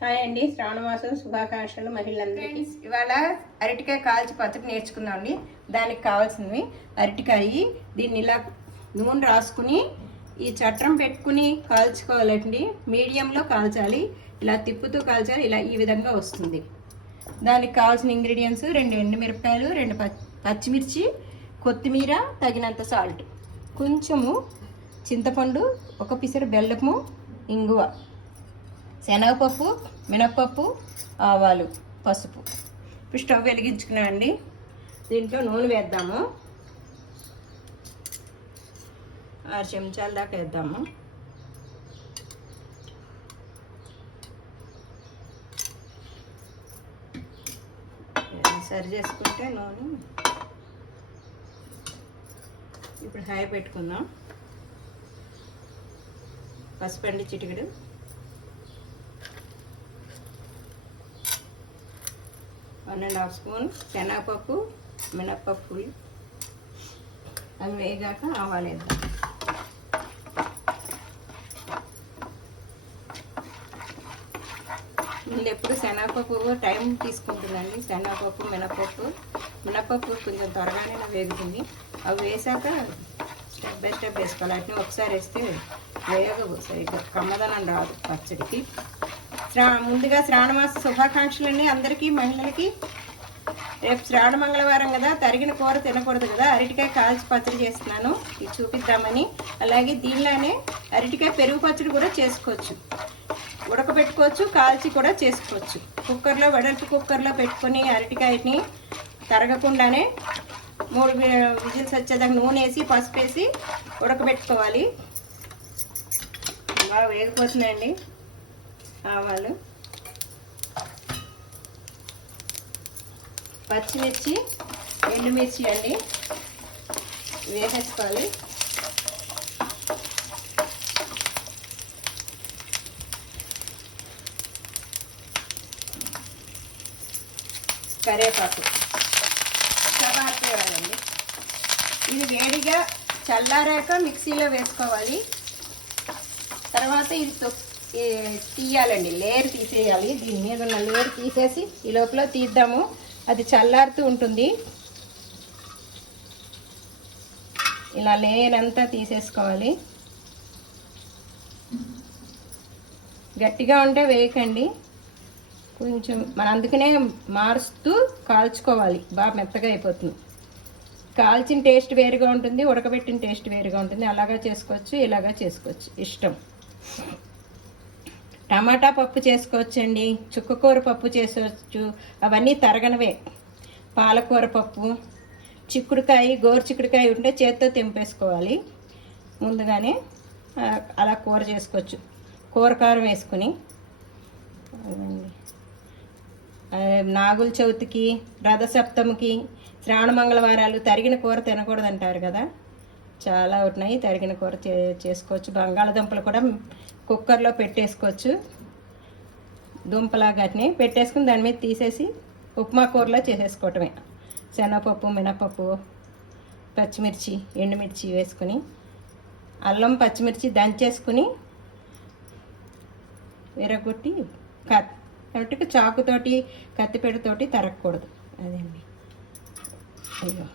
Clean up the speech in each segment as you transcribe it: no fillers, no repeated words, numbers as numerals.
Hi అండి, శ్రావణ మాసం శుభాకాంక్షలు మహిళలందరికీ. ఇవాళ అరటికాయ కాల్చి పచ్చడి నేర్చుకుందామండి. దానికి కావాల్సినవి అరటికాయ, దీన్ని ఇలా నూనె రాసుకుని ఈ చట్రం పెట్టుకుని కాల్చుకోవాలండి. మీడియంలో కాల్చాలి, ఇలా తిప్పుతూ కాల్చాలి. ఇలా ఈ విధంగా వస్తుంది. దానికి కావాల్సిన ఇంగ్రీడియంట్స్ 2 ఎండుమిరపకాయలు, 2 పచ్చిమిర్చి, కొత్తిమీర, తగినంత సాల్ట్, కొంచెము చింతపండు, 1 పిసరు బెల్లము, ఇంగువ, శనగపప్పు, మినప్పప్పు, ఆవాలు, పసుపు. ఇప్పుడు స్టవ్ వెలిగించుకున్నామండి. దీంట్లో నూనె వేద్దాము. 6 చెంచాల దాకా వేద్దాము. సరి చేసుకుంటే నూనె. ఇప్పుడు హై పెట్టుకుందాం. పసుపండి చిటికెడు, 1½ స్పూన్ శనగపప్పు, మినప్పప్పు. అవి వేగాక ఆవాలు వేద్దాం. ముందు ఎప్పుడు శనగపప్పు టైం తీసుకుంటుందండి. శనగపప్పు, మినప్పప్పు కొంచెం త్వరగానే వేగుతుంది. అవి వేసాక స్టెప్ బై స్టెప్ వేసుకోవాలి. అట్నే ఒకసారి వేస్తే వేగవు సరిగ్గా, కమ్మదనం రాదు పచ్చడికి. ముందుగా శ్రావణమాస శుభాకాంక్షలండి అందరికీ మహిళలకి. రేపు శ్రావణ మంగళవారం కదా, తరిగిన కూర తినకూడదు కదా. అరటికాయ కాల్చి పచ్చడి చేస్తున్నాను, ఇది చూపిద్దామని. అలాగే దీనిలోనే అరటికాయ పెరుగు పచ్చడి కూడా చేసుకోవచ్చు, ఉడకబెట్టుకోవచ్చు, కాల్చి కూడా చేసుకోవచ్చు. కుక్కర్లో, వెడల్పు కుక్కర్లో పెట్టుకొని అరటికాయని తరగకుండానే 3 విజిల్స్ వచ్చేదాకా నూనె వేసి, పసుపు వేసి ఉడకబెట్టుకోవాలి. బాగా వేగిపోతుందండి. ఆవాలు, పచ్చిమిర్చి, ఎండుమిర్చి అండి వేసేసుకోవాలి. కరివేపాకు చల్లార్చేయాలండి. ఇది వేడిగా చల్లారాక మిక్సీలో వేసుకోవాలి. తర్వాత ఇది తీయాలండి, లేయర్ తీసేయాలి. దీని మీద ఉన్న లేయర్ తీసేసి ఈ లోపల తీద్దాము. అది చల్లారుతూ ఉంటుంది. ఇలా లేయర్ అంతా తీసేసుకోవాలి. గట్టిగా ఉంటే వేయకండి, కొంచెం మనం అందుకనే మారుస్తూ కాల్చుకోవాలి. బాగా మెత్తగా అయిపోతుంది. కాల్చిన టేస్ట్ వేరుగా ఉంటుంది, ఉడకబెట్టిన టేస్ట్ వేరుగా ఉంటుంది. అలాగా చేసుకోవచ్చు, ఇలాగా చేసుకోవచ్చు, ఇష్టం. టమాటా పప్పు చేసుకోవచ్చండి, చుక్కకూర పప్పు చేసుకోవచ్చు, అవన్నీ తరగనవే. పాలకూర పప్పు, చిక్కుడుకాయ, గోరు చిక్కుడుకాయ ఉంటే చేత్తో తెంపేసుకోవాలి ముందుగానే. అలా కూర చేసుకోవచ్చు, కూరకారం వేసుకుని. నాగుల చవితికి, రథసప్తమికి, శ్రావణ మంగళవారాలు తరిగిన కూర తినకూడదు అంటారు కదా. చాలా ఉన్నాయి, తరిగిన కూర చేసుకోవచ్చు. బంగాళదుంపలు కూడా కుక్కర్లో పెట్టేసుకోవచ్చు, దుంపలాగానే పెట్టేసుకుని దాని మీద తీసేసి ఉప్మా కూరలో చేసేసుకోవటమే. శనగపప్పు, మినపప్పు, పచ్చిమిర్చి, ఎండుమిర్చి వేసుకుని, అల్లం, పచ్చిమిర్చి దంచేసుకుని విరగొట్టి కాబట్టి చాకుతోటి, కత్తిపీటతోటి తరగకూడదు. అదండి, అయ్యో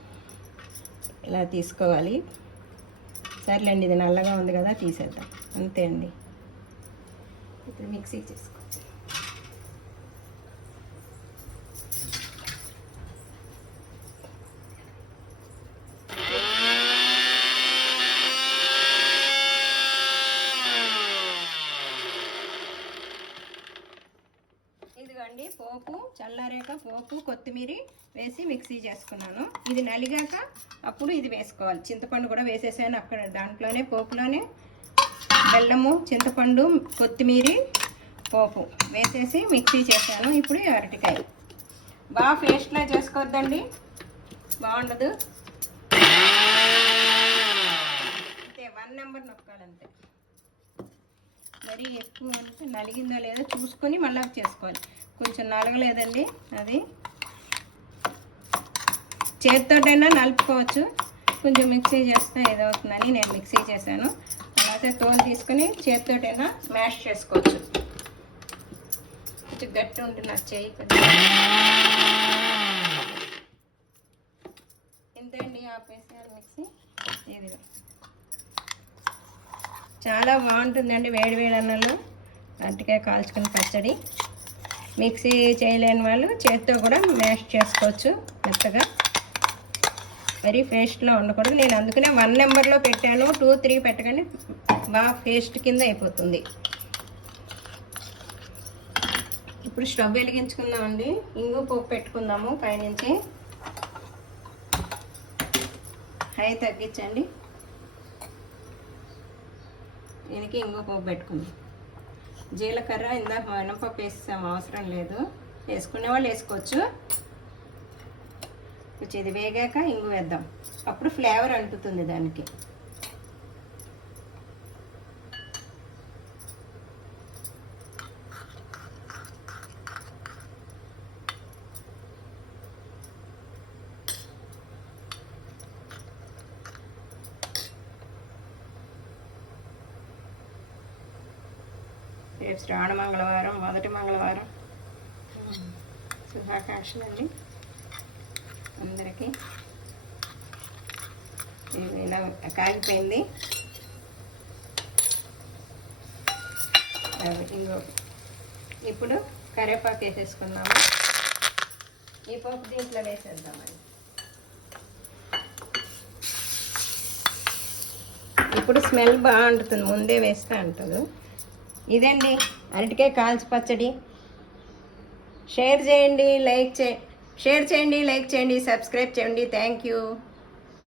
ఇలా తీసుకోవాలి. సర్లేండి, ఇది నల్లగా ఉంది కదా, తీసేద్దాం. అంతే అండి. ఇప్పుడు మిక్సీ చేసుకో. ఇదిగోండి పోపు చల్లారాక పోపు, కొత్తిమీర వేసి మిక్సీ చేసుకున్నాను. ఇది నలిగాక అప్పుడు ఇది వేసుకోవాలి. చింతపండు కూడా వేసేసాను అక్కడ దాంట్లోనే, పోపులోనే. బెల్లము, చింతపండు, కొత్తిమీర, పోపు వేసేసి మిక్సీ చేశాను. ఇప్పుడు అరటికాయ బాగా పేస్ట్లా చేసుకోవద్దండి, బాగుండదు. అంతే, 1 నెంబర్ నొక్కాలంతే. మరీ ఎక్కువ అంటే నలిగిందో లేదో చూసుకొని మళ్ళీ చేసుకోవాలి. కొంచెం నలగలేదండి, అది చేతితోటైనా నలుపుకోవచ్చు. కొంచెం మిక్సీ చేస్తే ఏదవుతుందని నేను మిక్సీ చేశాను. అలాగే తోలు తీసుకుని చేతితోటైనా స్మాష్ చేసుకోవచ్చు. కొంచెం గట్టి ఉంటుంది నాకు చేయి కొంచెం. ఇంతండి ఆపేసారు మిక్సీ. ఇది చాలా బాగుంటుందండి వేడి వేడి అన్నంలో అరటికాయ కాల్చుకుని పచ్చడి. మిక్సీ చేయలేని వాళ్ళు చేతితో కూడా మ్యాష్ చేసుకోవచ్చు మెత్తగా. వెరీ పేస్ట్లో ఉండకూడదు. నేను అందుకనే 1 నెంబర్లో పెట్టాను. 2, 3 పెట్టగానే బాగా పేస్ట్ కింద అయిపోతుంది. ఇప్పుడు స్టవ్ వెలిగించుకుందామండి. ఇంగు పోపు పెట్టుకుందాము. పైనుంచి హై తగ్గించండి. దీనికి ఇంగు పోపు పెట్టుకుందాం. జీలకర్ర ఇందాక మినపప్పు వేసాము, అవసరం లేదు. వేసుకునే వాళ్ళు వేసుకోవచ్చు. కొంచెం ఇది వేగాక ఇంగు వేద్దాం, అప్పుడు ఫ్లేవర్ అంటుతుంది దానికి. రేపు శ్రావణ మంగళవారం, మొదటి మంగళవారం. శుభాకాంక్షలు అండి అందరికీ. ఇలా కాగిపోయింది. ఇంకో ఇప్పుడు కరివేపాకు వేసేసుకున్నాము. ఈ పప్పు దీంట్లో వేసేద్దామండి. ఇప్పుడు స్మెల్ బాగుంటుంది, ముందే వేస్తే అంటుంది. ఇదండి అరటికాయ కాల్చి పచ్చడి. షేర్ చేయండి, లైక్ చేయండి, సబ్స్క్రైబ్ చేయండి. Thank you.